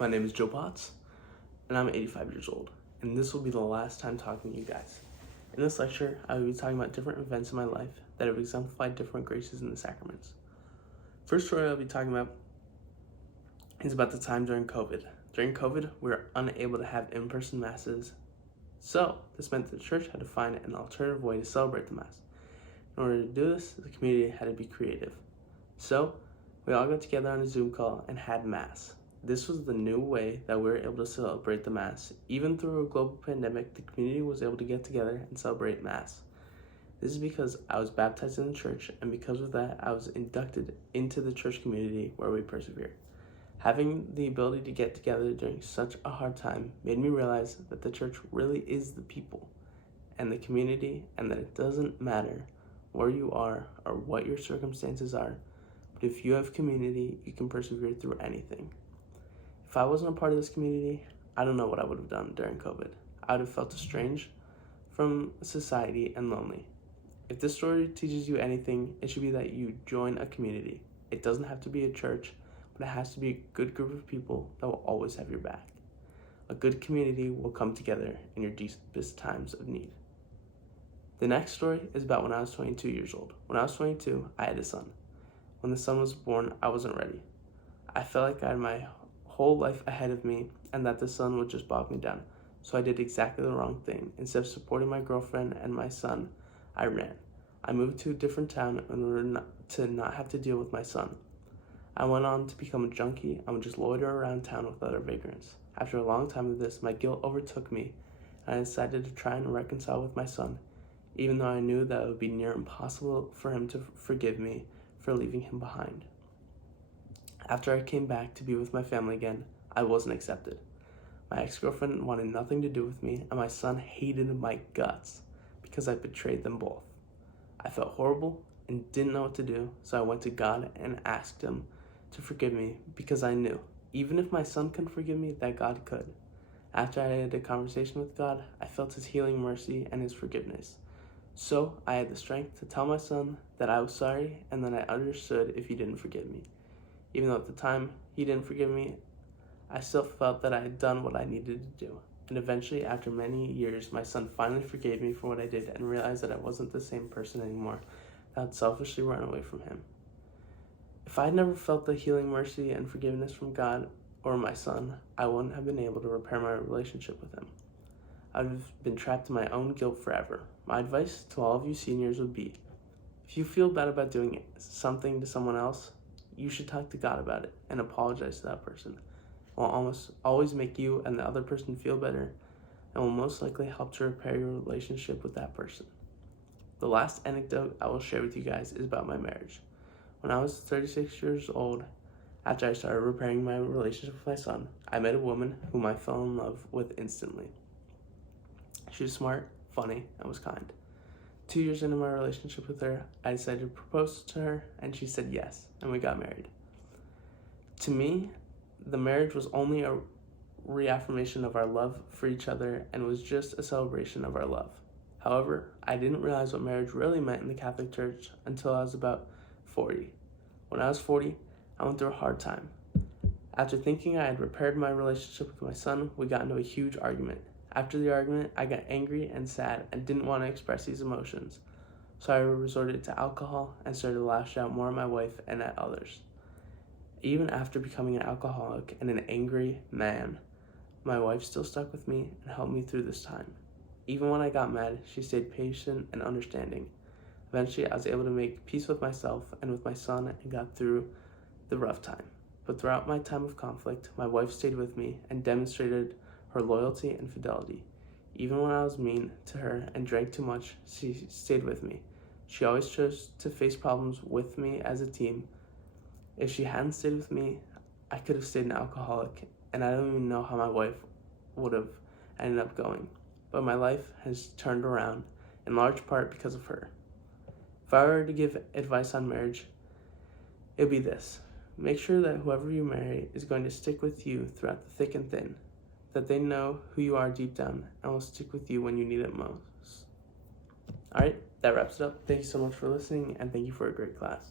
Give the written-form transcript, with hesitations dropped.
My name is Joe Potts, and I'm 85 years old, and this will be the last time talking to you guys. In this lecture, I will be talking about different events in my life that have exemplified different graces in the sacraments. First story I'll be talking about is about the time during COVID. During COVID, we were unable to have in-person masses, so this meant the church had to find an alternative way to celebrate the mass. In order to do this, the community had to be creative. So, we all got together on a Zoom call and had mass. This was the new way that we were able to celebrate the mass. Even through a global pandemic, the community was able to get together and celebrate mass. This is because I was baptized in the church, and because of that, I was inducted into the church community where we persevere. Having the ability to get together during such a hard time made me realize that the church really is the people and the community, and that it doesn't matter where you are or what your circumstances are, but if you have community, you can persevere through anything. If I wasn't a part of this community, I don't know what I would have done during COVID. I would have felt estranged from society and lonely. If this story teaches you anything, it should be that you join a community. It doesn't have to be a church, but it has to be a good group of people that will always have your back. A good community will come together in your deepest times of need. The next story is about when I was 22 years old. When I was 22, I had a son. When the son was born, I wasn't ready. I felt like I had my whole life ahead of me and that the son would just bog me down. So I did exactly the wrong thing. Instead of supporting my girlfriend and my son, I ran. I moved to a different town in order to not have to deal with my son. I went on to become a junkie and would just loiter around town with other vagrants. After a long time of this, my guilt overtook me, and I decided to try and reconcile with my son, even though I knew that it would be near impossible for him to forgive me for leaving him behind. After I came back to be with my family again, I wasn't accepted. My ex-girlfriend wanted nothing to do with me, and my son hated my guts because I betrayed them both. I felt horrible and didn't know what to do, so I went to God and asked him to forgive me because I knew, even if my son couldn't forgive me, that God could. After I had a conversation with God, I felt his healing mercy and his forgiveness. So I had the strength to tell my son that I was sorry and that I understood if he didn't forgive me. Even though at the time he didn't forgive me, I still felt that I had done what I needed to do. And eventually, after many years, my son finally forgave me for what I did and realized that I wasn't the same person anymore that had selfishly run away from him. If I had never felt the healing mercy and forgiveness from God or my son, I wouldn't have been able to repair my relationship with him. I would have been trapped in my own guilt forever. My advice to all of you seniors would be, if you feel bad about doing something to someone else, you should talk to God about it and apologize to that person. It will almost always make you and the other person feel better and will most likely help to repair your relationship with that person. The last anecdote I will share with you guys is about my marriage. When I was 36 years old, after I started repairing my relationship with my son, I met a woman whom I fell in love with instantly. She was smart, funny, and was kind. 2 years into my relationship with her, I decided to propose to her, and she said yes, and we got married. To me, the marriage was only a reaffirmation of our love for each other and was just a celebration of our love. However, I didn't realize what marriage really meant in the Catholic Church until I was about 40. When I was 40, I went through a hard time. After thinking I had repaired my relationship with my son, we got into a huge argument. After the argument, I got angry and sad and didn't want to express these emotions. So I resorted to alcohol and started to lash out more at my wife and at others. Even after becoming an alcoholic and an angry man, my wife still stuck with me and helped me through this time. Even when I got mad, she stayed patient and understanding. Eventually, I was able to make peace with myself and with my son and got through the rough time. But throughout my time of conflict, my wife stayed with me and demonstrated her loyalty and fidelity. Even when I was mean to her and drank too much, she stayed with me. She always chose to face problems with me as a team. If she hadn't stayed with me, I could have stayed an alcoholic, and I don't even know how my wife would have ended up going. But my life has turned around, in large part because of her. If I were to give advice on marriage, it would be this. Make sure that whoever you marry is going to stick with you throughout the thick and thin, that they know who you are deep down and will stick with you when you need it most. All right, that wraps it up. Thank you so much for listening, and thank you for a great class.